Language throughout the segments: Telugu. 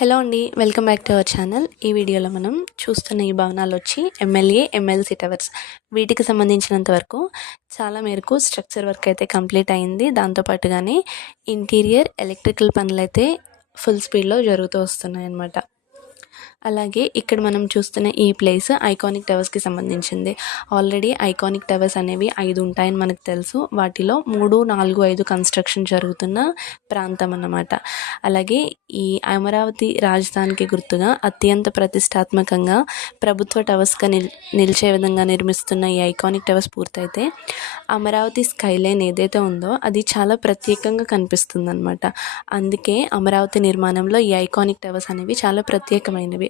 హలో అండి, welcome back to our channel. ఈ వీడియోలో మనం చూస్తున్న ఈ భవనాలు వచ్చి ఎమ్మెల్యే ఎమ్మెల్సీ టవర్స్. వీటికి సంబంధించినంత వరకు చాలా మేరకు స్ట్రక్చర్ వర్క్ అయితే కంప్లీట్ అయింది. దాంతోపాటుగానే ఇంటీరియర్ ఎలక్ట్రికల్ పనులు అయితే ఫుల్ స్పీడ్లో జరుగుతూ వస్తున్నాయి అన్నమాట. అలాగే ఇక్కడ మనం చూస్తున్న ఈ ప్లేస్ ఐకానిక్ టవర్స్కి సంబంధించింది. ఆల్రెడీ ఐకానిక్ టవర్స్ అనేవి 5 ఉంటాయని మనకు తెలుసు. వాటిలో 3, 4, 5 కన్స్ట్రక్షన్ జరుగుతున్న ప్రాంతం అన్నమాట. అలాగే ఈ అమరావతి రాజధానికి గుర్తుగా అత్యంత ప్రతిష్టాత్మకంగా ప్రభుత్వ టవర్స్గా నిలిచే విధంగా నిర్మిస్తున్న ఈ ఐకానిక్ టవర్స్ పూర్తయితే అమరావతి స్కైలైన్ ఏదైతే ఉందో అది చాలా ప్రత్యేకంగా కనిపిస్తుంది అనమాట. అందుకే అమరావతి నిర్మాణంలో ఈ ఐకానిక్ టవర్స్ అనేవి చాలా ప్రత్యేకమైనవి.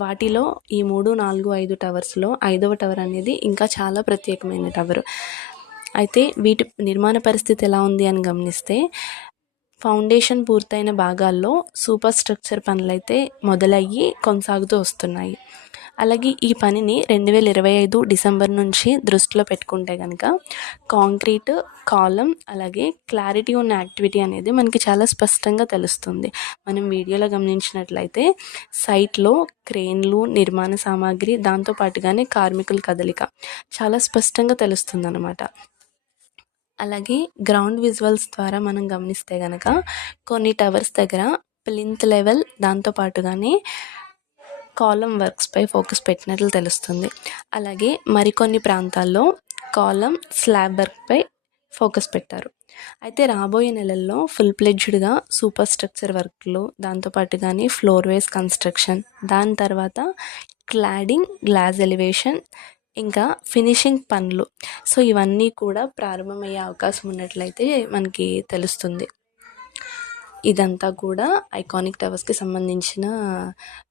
వాటిలో ఈ 3, 4, 5 టవర్స్లో 5వ టవర్ అనేది ఇంకా చాలా ప్రత్యేకమైన టవర్. అయితే వీటి నిర్మాణ పరిస్థితి ఎలా ఉంది అని గమనిస్తే ఫౌండేషన్ పూర్తయిన భాగాల్లో సూపర్ స్ట్రక్చర్ పనులైతే మొదలయ్యి కొనసాగుతూ వస్తున్నాయి. అలాగే ఈ పనిని 2025 డిసెంబర్ నుంచి దృష్టిలో పెట్టుకుంటే కనుక కాంక్రీట్, కాలం అలాగే క్లారిటీ ఉన్న యాక్టివిటీ అనేది మనకి చాలా స్పష్టంగా తెలుస్తుంది. మనం వీడియోలో గమనించినట్లయితే సైట్లో క్రేన్లు, నిర్మాణ సామాగ్రి, దాంతోపాటుగానే కార్మికుల కదలిక చాలా స్పష్టంగా తెలుస్తుంది అన్నమాట. అలాగే గ్రౌండ్ విజువల్స్ ద్వారా మనం గమనిస్తే కనుక కొన్ని టవర్స్ దగ్గర ప్లింత్ లెవెల్, దాంతోపాటుగానే కాలం వర్క్స్పై ఫోకస్ పెట్టినట్లు తెలుస్తుంది. అలాగే మరికొన్ని ప్రాంతాల్లో కాలం, స్లాబ్ వర్క్పై ఫోకస్ పెట్టారు. అయితే రాబోయే నెలల్లో ఫుల్ ప్లెడ్జ్డ్గా సూపర్ స్ట్రక్చర్ వర్క్లు, దాంతోపాటుగానే ఫ్లోర్ వేస్ కన్స్ట్రక్షన్, దాని తర్వాత క్లాడింగ్, గ్లాస్ ఎలివేషన్, ఇంకా ఫినిషింగ్ పనులు, సో ఇవన్నీ కూడా ప్రారంభమయ్యే అవకాశం ఉన్నట్లయితే మనకి తెలుస్తుంది. ఇదంతా కూడా ఐకానిక్ టవర్స్కి సంబంధించిన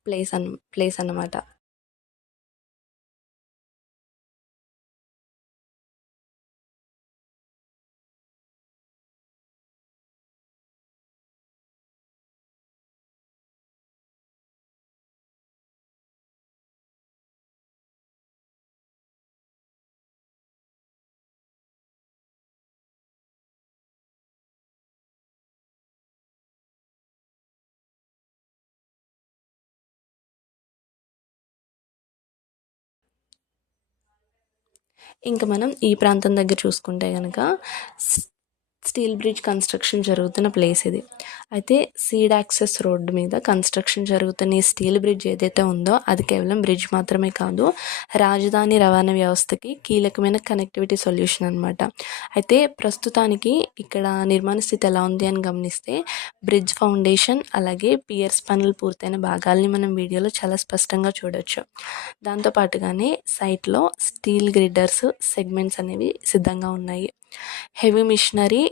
ప్లేస్ అన్నమాట. ఇంకా మనం ఈ ప్రాంతం దగ్గర చూసుకుంటే కనుక స్టీల్ బ్రిడ్జ్ కన్స్ట్రక్షన్ జరుగుతున్న ప్లేస్ ఇది. అయితే సీడ్ యాక్సెస్ రోడ్డు మీద కన్స్ట్రక్షన్ జరుగుతున్న ఈ స్టీల్ బ్రిడ్జ్ ఏదైతే ఉందో అది కేవలం బ్రిడ్జ్ మాత్రమే కాదు, రాజధాని రవాణా వ్యవస్థకి కీలకమైన కనెక్టివిటీ సొల్యూషన్ అనమాట. అయితే ప్రస్తుతానికి ఇక్కడ నిర్మాణ స్థితి ఎలా ఉంది అని గమనిస్తే బ్రిడ్జ్ ఫౌండేషన్ అలాగే పియర్స్ పనులు పూర్తయిన భాగాల్ని మనం వీడియోలో చాలా స్పష్టంగా చూడొచ్చు. దాంతోపాటుగానే సైట్లో స్టీల్ గ్రిడ్డర్స్, సెగ్మెంట్స్ అనేవి సిద్ధంగా ఉన్నాయి. హెవీ మిషనరీ,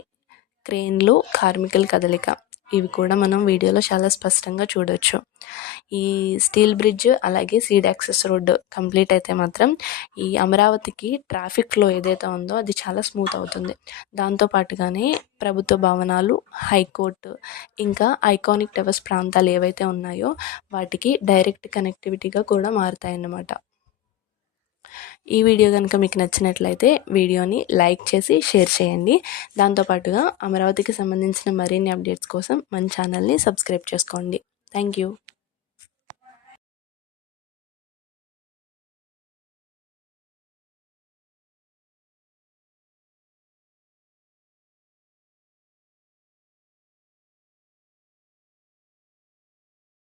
క్రేన్లు, కార్మికుల కదలిక, ఇవి కూడా మనం వీడియోలో చాలా స్పష్టంగా చూడొచ్చు. ఈ స్టీల్ బ్రిడ్జ్ అలాగే సీడ్ యాక్సెస్ రోడ్ కంప్లీట్ అయితే మాత్రం ఈ అమరావతికి ట్రాఫిక్ ఫ్లో ఏదైతే ఉందో అది చాలా స్మూత్ అవుతుంది. దాంతోపాటుగానే ప్రభుత్వ భవనాలు, హైకోర్టు, ఇంకా ఐకానిక్ టవర్స్ ప్రాంతాలు ఏవైతే ఉన్నాయో వాటికి డైరెక్ట్ కనెక్టివిటీగా కూడా మారుతాయన్నమాట. ఈ వీడియో కనుక మీకు నచ్చినట్లయితే వీడియోని లైక్ చేసి షేర్ చేయండి. దాంతోపాటుగా అమరావతికి సంబంధించిన మరిన్ని అప్డేట్స్ కోసం మన ఛానల్ని సబ్స్క్రైబ్ చేసుకోండి. Thank you.